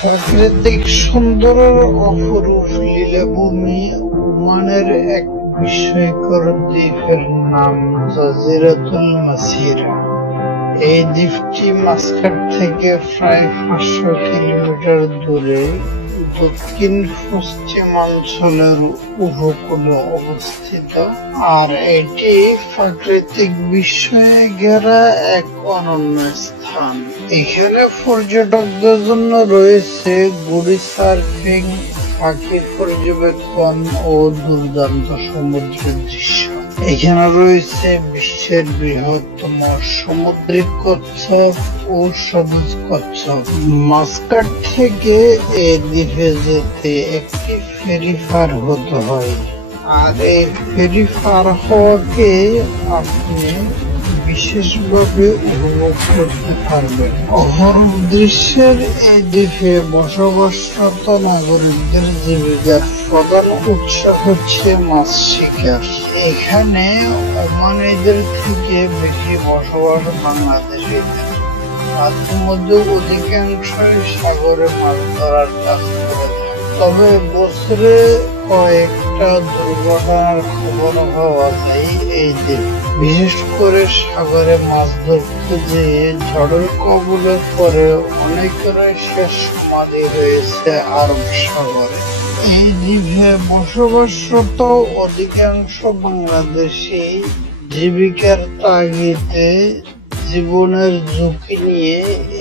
প্রাকৃতিক সুন্দর অপরূপ লীলাভূমি ওমানের এক বিস্ময়কর দ্বীপের নাম জাজিরাতুল মাসিরা। এই দ্বীপটি মাস্কাট থেকে প্রায় 500 কিলোমিটার দূরে দক্ষিণ পশ্চিমাঞ্চলের উপকূলে অবস্থিত, আর এটি প্রাকৃতিক বিস্ময়ে ঘেরা এক অনন্য স্থান। এখানে পর্যটকদের জন্য রয়েছে ঘুড়ি সার্ফিং, পাখি পর্যবেক্ষণ ও দুর্দান্ত সমুদ্রের দৃশ্য। এখানে রয়েছে বিশ্বের বৃহত্তম সামুদ্রিক কচ্ছপ ও সবুজ কচ্ছপ। মাস্কাট থেকে এই দ্বীপে যেতে একটি ফেরি পার হতে হয়, আর এই ফেরি পার হওয়াকে আপনি বিশেষভাবে উপভোগ করতে পারবেন। অপরূপ দৃশ্যের এই দ্বীপে বসবাসরত নাগরিকদের জীবিকার প্রধান উৎস হচ্ছে মাছ শিকার। এখানে ওমানিদের থেকে বেশি বসবাস বাংলাদেশিদের। তাদের মধ্যে অধিকাংশই সাগরে মাছ ধরার কাজ করে থাকে। তবে বছরে কয়েকটা দুর্ঘটনার খবর পাওয়া যায় এই দ্বীপে। বিশেষ করে সাগরে মাছ ধরতে যেয়ে ঝড়ের কবলে পরে অনেকেরই শেষ সমাধি হয়েছে আরব সাগরে। এই দ্বীপে বসবাসরত অধিকাংশ বাংলাদেশি জীবিকার তাগিদে জীবনের ঝুঁকি নিয়ে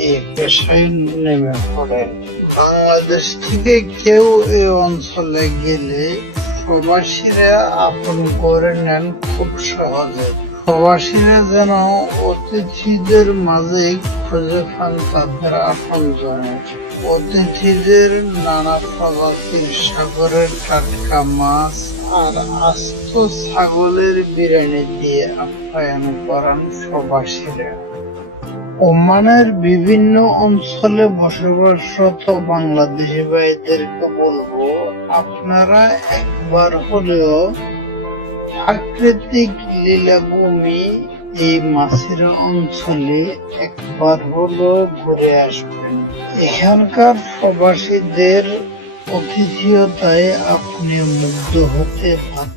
এই পেশায় নেমে পড়ে। বাংলাদেশ থেকে কেউ এই অঞ্চলে গেলে প্রবাসীরা আপন করে নেন খুব সহজে। প্রবাসীরা যেন অতিথিদের মাঝে খুঁজে পান তাদের আপনজনের। অতিথিদের নানা প্রজাতির সাগরের টাটকা মাছ আর আস্ত ছাগলের বিরিয়ানি দিয়ে আপ্যায়ন করান প্রবাসীরা। ওমানের বিভিন্ন অঞ্চলে বসবাসরত বাংলাদেশি ভাইদেরকে বলবো, আপনারা একবার হলেও প্রাকৃতিক লীলাভূমি এই মাসিরা অঞ্চলে একবার হলেও ঘুরে আসবেন। এখানকার প্রবাসীদের অতিথিয়তায় আপনি মুগ্ধ হতে পারেন।